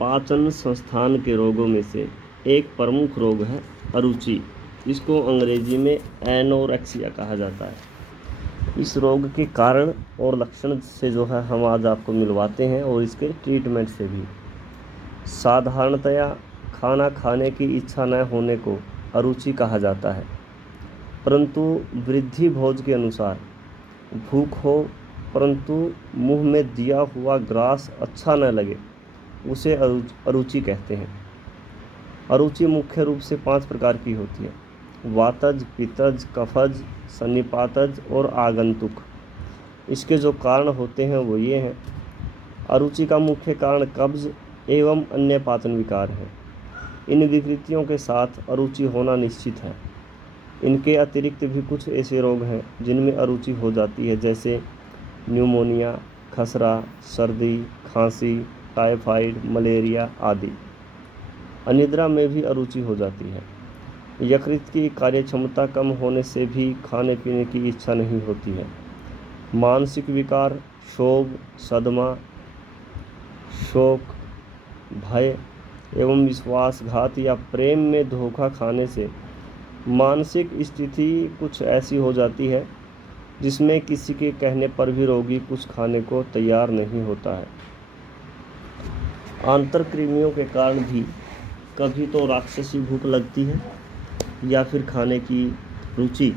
पाचन संस्थान के रोगों में से एक प्रमुख रोग है अरुचि। इसको अंग्रेजी में एनोरेक्सिया कहा जाता है। इस रोग के कारण और लक्षण से जो है हम आज आपको मिलवाते हैं और इसके ट्रीटमेंट से भी। साधारणतया खाना खाने की इच्छा न होने को अरुचि कहा जाता है, परंतु वृद्धि भोज के अनुसार भूख हो परंतु मुंह में दिया हुआ ग्रास अच्छा न लगे उसे अरुचि कहते हैं। अरुचि मुख्य रूप से 5 प्रकार की होती है: वातज, पित्तज, कफज, सन्निपातज और आगंतुक। इसके जो कारण होते हैं वो ये हैं। अरुचि का मुख्य कारण कब्ज एवं अन्य पाचन विकार हैं। इन विकृतियों के साथ अरुचि होना निश्चित है। इनके अतिरिक्त भी कुछ ऐसे रोग हैं जिनमें अरुचि हो जाती है, जैसे न्यूमोनिया, खसरा, सर्दी, खांसी, टाइफाइड, मलेरिया आदि। अनिद्रा में भी अरुचि हो जाती है। यकृत की कार्यक्षमता कम होने से भी खाने पीने की इच्छा नहीं होती है। मानसिक विकार, क्षोभ, सदमा, शोक, भय एवं विश्वासघात या प्रेम में धोखा खाने से मानसिक स्थिति कुछ ऐसी हो जाती है जिसमें किसी के कहने पर भी रोगी कुछ खाने को तैयार नहीं होता है। आंतरकृमियों के कारण भी कभी तो राक्षसी भूख लगती है या फिर खाने की रुचि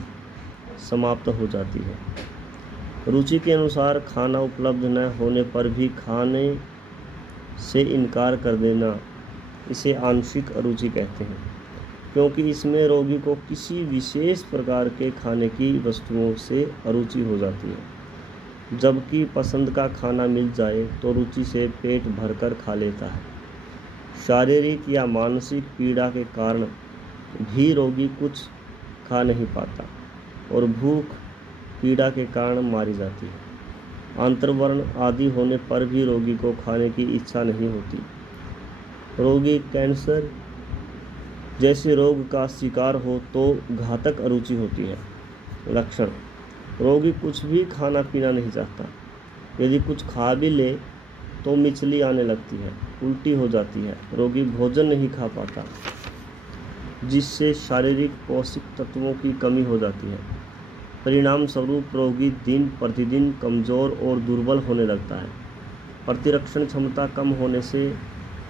समाप्त हो जाती है। रुचि के अनुसार खाना उपलब्ध न होने पर भी खाने से इनकार कर देना, इसे आंशिक अरुचि कहते हैं, क्योंकि इसमें रोगी को किसी विशेष प्रकार के खाने की वस्तुओं से अरुचि हो जाती है। जबकि पसंद का खाना मिल जाए तो रुचि से पेट भरकर खा लेता है। शारीरिक या मानसिक पीड़ा के कारण भी रोगी कुछ खा नहीं पाता और भूख पीड़ा के कारण मारी जाती है। अंतर्वर्ण आदि होने पर भी रोगी को खाने की इच्छा नहीं होती। रोगी कैंसर जैसे रोग का शिकार हो तो घातक अरुचि होती है। लक्षण: रोगी कुछ भी खाना पीना नहीं चाहता। यदि कुछ खा भी ले तो मिचली आने लगती है, उल्टी हो जाती है। रोगी भोजन नहीं खा पाता, जिससे शारीरिक पोषक तत्वों की कमी हो जाती है। परिणाम स्वरूप रोगी दिन प्रतिदिन कमज़ोर और दुर्बल होने लगता है। प्रतिरक्षण क्षमता कम होने से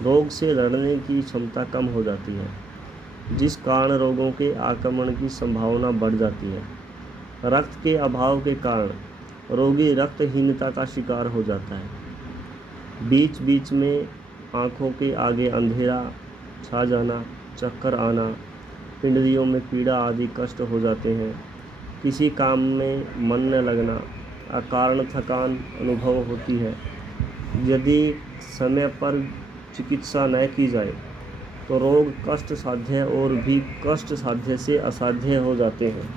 रोग से लड़ने की क्षमता कम हो जाती है, जिस कारण रोगों के आक्रमण की संभावना बढ़ जाती है। रक्त के अभाव के कारण रोगी रक्तहीनता का शिकार हो जाता है। बीच बीच में आँखों के आगे अंधेरा छा जाना, चक्कर आना, पिंडलियों में पीड़ा आदि कष्ट हो जाते हैं। किसी काम में मन न लगना, अकारण थकान अनुभव होती है। यदि समय पर चिकित्सा न की जाए तो रोग कष्ट साध्य और भी कष्ट साध्य से असाध्य हो जाते हैं।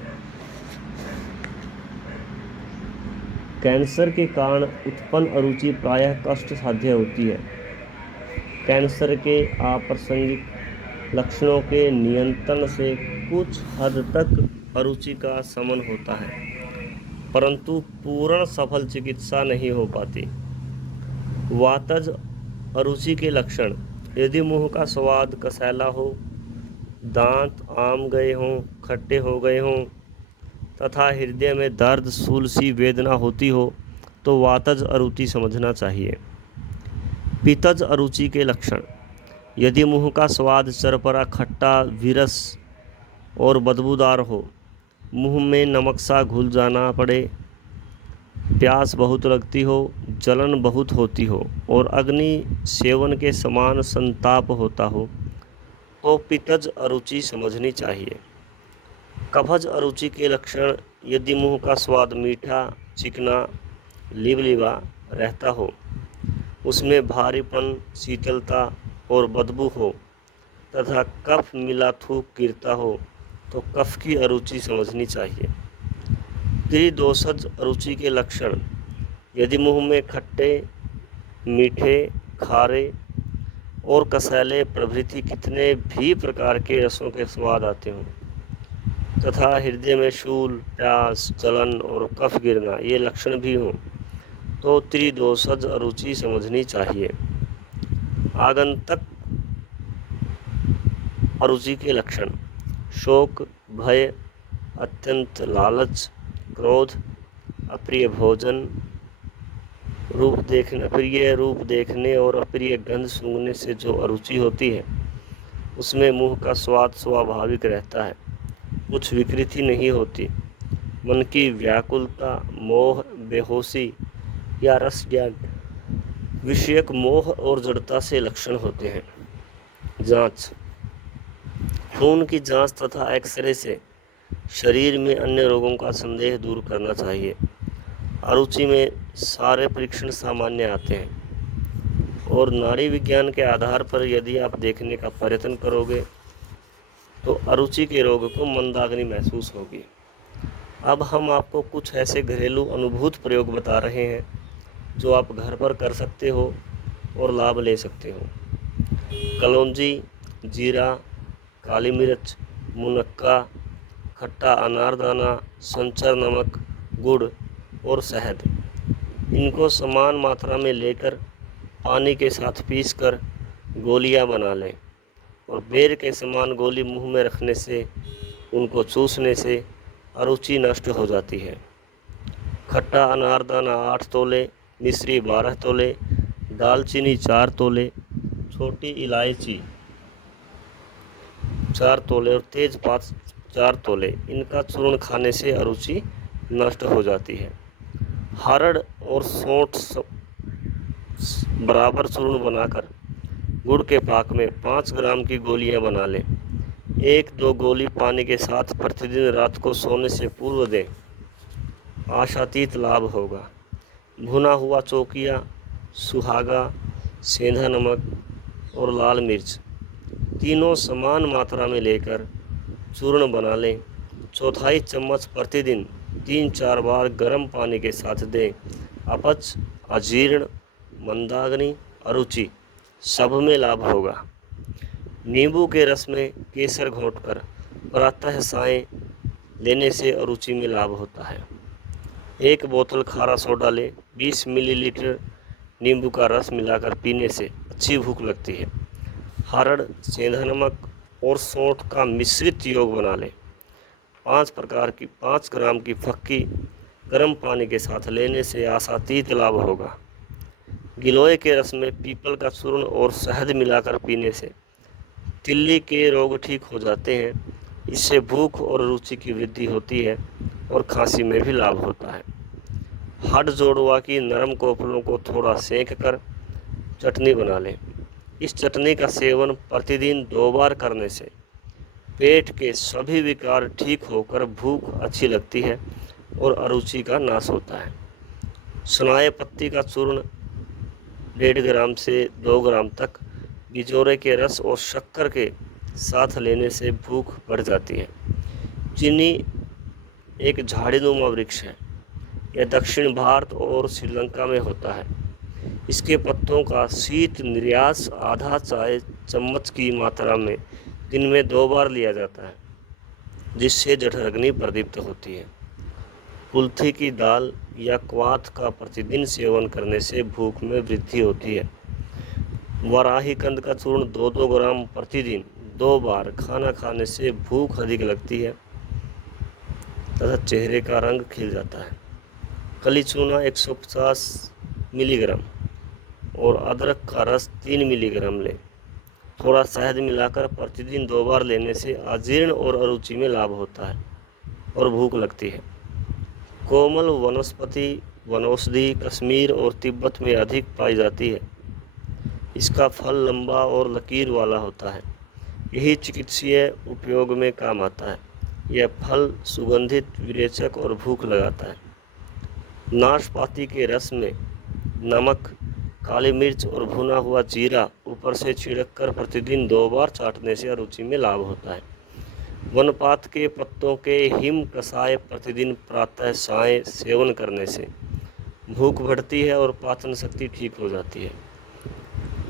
कैंसर के कारण उत्पन्न अरुचि प्रायः कष्ट साध्य होती है। कैंसर के अप्रासंगिक लक्षणों के नियंत्रण से कुछ हद तक अरुचि का शमन होता है, परंतु पूर्ण सफल चिकित्सा नहीं हो पाती। वातज अरुचि के लक्षण: यदि मुंह का स्वाद कसैला हो, दांत आम गए हों, खट्टे हो गए हों तथा हृदय में दर्द, शूल सी वेदना होती हो तो वातज अरुचि समझना चाहिए। पित्तज अरुचि के लक्षण: यदि मुंह का स्वाद चरपरा, खट्टा, विरस और बदबूदार हो, मुंह में नमक सा घुल जाना पड़े, प्यास बहुत लगती हो, जलन बहुत होती हो और अग्नि सेवन के समान संताप होता हो तो पित्तज अरुचि समझनी चाहिए। कफज अरुचि के लक्षण: यदि मुंह का स्वाद मीठा, चिकना, लिबलिबा रहता हो, उसमें भारीपन, शीतलता और बदबू हो तथा कफ मिला थूक गिरता हो तो कफ की अरुचि समझनी चाहिए। त्रिदोषज अरुचि के लक्षण: यदि मुंह में खट्टे, मीठे, खारे और कसैले प्रभृति कितने भी प्रकार के रसों के स्वाद आते हों तथा हृदय में शूल, प्यास, जलन और कफ गिरना ये लक्षण भी हों तो त्रिदोषज अरुचि समझनी चाहिए। आगंतक अरुचि के लक्षण: शोक, भय, अत्यंत लालच, क्रोध, अप्रिय भोजन, अप्रिय रूप देखने और अप्रिय गंध सूंघने से जो अरुचि होती है उसमें मुंह का स्वाद स्वाभाविक रहता है, कुछ विकृति नहीं होती। मन की व्याकुलता, मोह, बेहोशी या रस ज्ञान विषयक मोह और जड़ता से लक्षण होते हैं। जांच: खून की जांच तथा एक्सरे से शरीर में अन्य रोगों का संदेह दूर करना चाहिए। अरुचि में सारे परीक्षण सामान्य आते हैं और नाड़ी विज्ञान के आधार पर यदि आप देखने का प्रयत्न करोगे तो अरुचि के रोग को मंदाग्नि महसूस होगी। अब हम आपको कुछ ऐसे घरेलू अनुभूत प्रयोग बता रहे हैं जो आप घर पर कर सकते हो और लाभ ले सकते हो। कलौंजी, जीरा, काली मिर्च, मुनक्का, खट्टा अनारदाना, संचर नमक, गुड़ और शहद, इनको समान मात्रा में लेकर पानी के साथ पीसकर गोलियां बना लें और बेर के समान गोली मुंह में रखने से, उनको चूसने से अरुचि नष्ट हो जाती है। खट्टा अनारदाना 8 तोले, मिश्री 12 तोले, दालचीनी 4 तोले, छोटी इलायची 4 तोले और तेजपात 4 तोले, इनका चूर्ण खाने से अरुचि नष्ट हो जाती है। हरड़ और सौंठ बराबर चूर्ण बनाकर गुड़ के पाक में 5 ग्राम की गोलियां बना लें। 1-2 गोली पानी के साथ प्रतिदिन रात को सोने से पूर्व दें, आशातीत लाभ होगा। भुना हुआ चौकिया, सुहागा, सेंधा नमक और लाल मिर्च, तीनों समान मात्रा में लेकर चूर्ण बना लें। 1/4 चम्मच प्रतिदिन 3-4 बार गर्म पानी के साथ दें। अपच, अजीर्ण, मंदाग्नि, अरुचि सब में लाभ होगा। नींबू के रस में केसर घोंटकर प्रातः सायं लेने से अरुचि में लाभ होता है। 1 बोतल खारा सोडा लें, 20 मिलीलीटर नींबू का रस मिलाकर पीने से अच्छी भूख लगती है। हरड़, सेंधा नमक और सौंठ का मिश्रित योग बना लें। 5 ग्राम की फक्की गर्म पानी के साथ लेने से आशातीत लाभ होगा। गिलोय के रस में पीपल का चूर्ण और शहद मिलाकर पीने से तिल्ली के रोग ठीक हो जाते हैं। इससे भूख और रुचि की वृद्धि होती है और खांसी में भी लाभ होता है। हड जोड़वा की नरम कोपलों को थोड़ा सेंक कर चटनी बना लें। इस चटनी का सेवन प्रतिदिन 2 बार करने से पेट के सभी विकार ठीक होकर भूख अच्छी लगती है और अरुचि का नाश होता है। सनाए पत्ती का चूर्ण 1.5 ग्राम से 2 ग्राम तक बिजोरे के रस और शक्कर के साथ लेने से भूख बढ़ जाती है। चीनी एक झाड़ीनुमा वृक्ष है। यह दक्षिण भारत और श्रीलंका में होता है। इसके पत्तों का शीत निर्यास आधा चाय चम्मच की मात्रा में दिन में 2 बार लिया जाता है, जिससे जठराग्नि प्रदीप्त होती है। कुल्थी की दाल या क्वाथ का प्रतिदिन सेवन करने से भूख में वृद्धि होती है। वाराही कंद का चूर्ण 2-2 ग्राम प्रतिदिन 2 बार खाना खाने से भूख अधिक लगती है तथा चेहरे का रंग खिल जाता है। कली चूना 150 मिलीग्राम और अदरक का रस 3 मिलीग्राम लें। थोड़ा शहद मिलाकर प्रतिदिन 2 बार लेने से अजीर्ण और अरुचि में लाभ होता है और भूख लगती है। कोमल वनस्पति वनौषधि कश्मीर और तिब्बत में अधिक पाई जाती है। इसका फल लंबा और लकीर वाला होता है। यही चिकित्सीय उपयोग में काम आता है। यह फल सुगंधित, विरेचक और भूख लगाता है। नाशपाती के रस में नमक, काली मिर्च और भुना हुआ जीरा ऊपर से छिड़ककर प्रतिदिन 2 बार चाटने से अरुचि में लाभ होता है। वनपात के पत्तों के हिम कषाय प्रतिदिन प्रातः सायं सेवन करने से भूख बढ़ती है और पाचन शक्ति ठीक हो जाती है।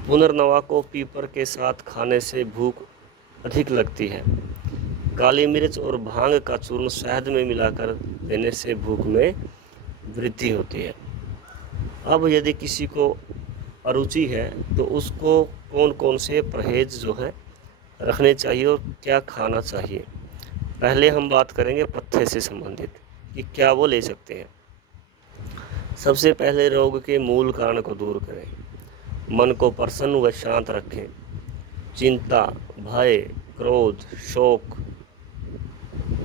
पुनर्नवा को पीपर के साथ खाने से भूख अधिक लगती है। काली मिर्च और भांग का चूर्ण शहद में मिलाकर देने से भूख में वृद्धि होती है। अब यदि किसी को अरुचि है तो उसको कौन कौन से परहेज जो है रखने चाहिए और क्या खाना चाहिए। पहले हम बात करेंगे पथ्य से संबंधित कि क्या वो ले सकते हैं। सबसे पहले रोग के मूल कारण को दूर करें, मन को प्रसन्न व शांत रखें, चिंता, भय, क्रोध, शोक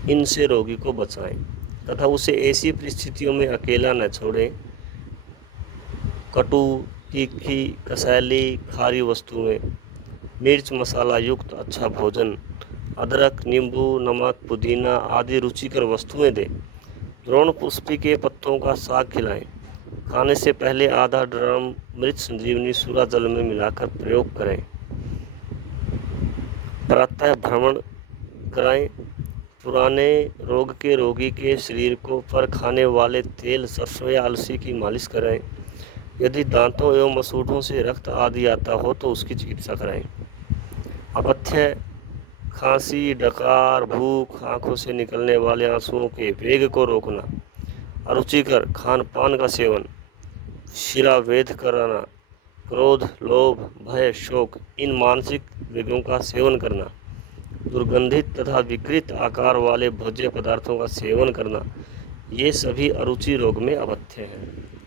इनसे रोगी को बचाएं तथा उसे ऐसी परिस्थितियों में अकेला न छोड़ें। कटु, तीखी, कसैली, खारी वस्तुएं, मिर्च मसाला युक्त अच्छा भोजन, अदरक, नींबू, नमक, पुदीना आदि रुचिकर वस्तुएं दें। द्रोण पुष्पी के पत्तों का साग खिलाएं। खाने से पहले आधा ड्रम मृत संजीवनी सूरा जल में मिलाकर प्रयोग करें। प्रातः भ्रमण कराएं। पुराने रोग के रोगी के शरीर को पर खाने वाले तेल, सरसों या अलसी की मालिश कराएं। यदि दांतों एवं मसूड़ों से रक्त आदि आता हो तो उसकी चिकित्सा कराएं। अपथ्य, खांसी, डकार, भूख, आंखों से निकलने वाले आंसुओं के वेग को रोकना, अरुचिकर खान पान का सेवन, शिरावेद कराना, क्रोध, लोभ, भय, शोक इन मानसिक वेगों का सेवन करना, दुर्गंधित तथा विकृत आकार वाले भोज्य पदार्थों का सेवन करना, ये सभी अरुचि रोग में अपथ्य हैं।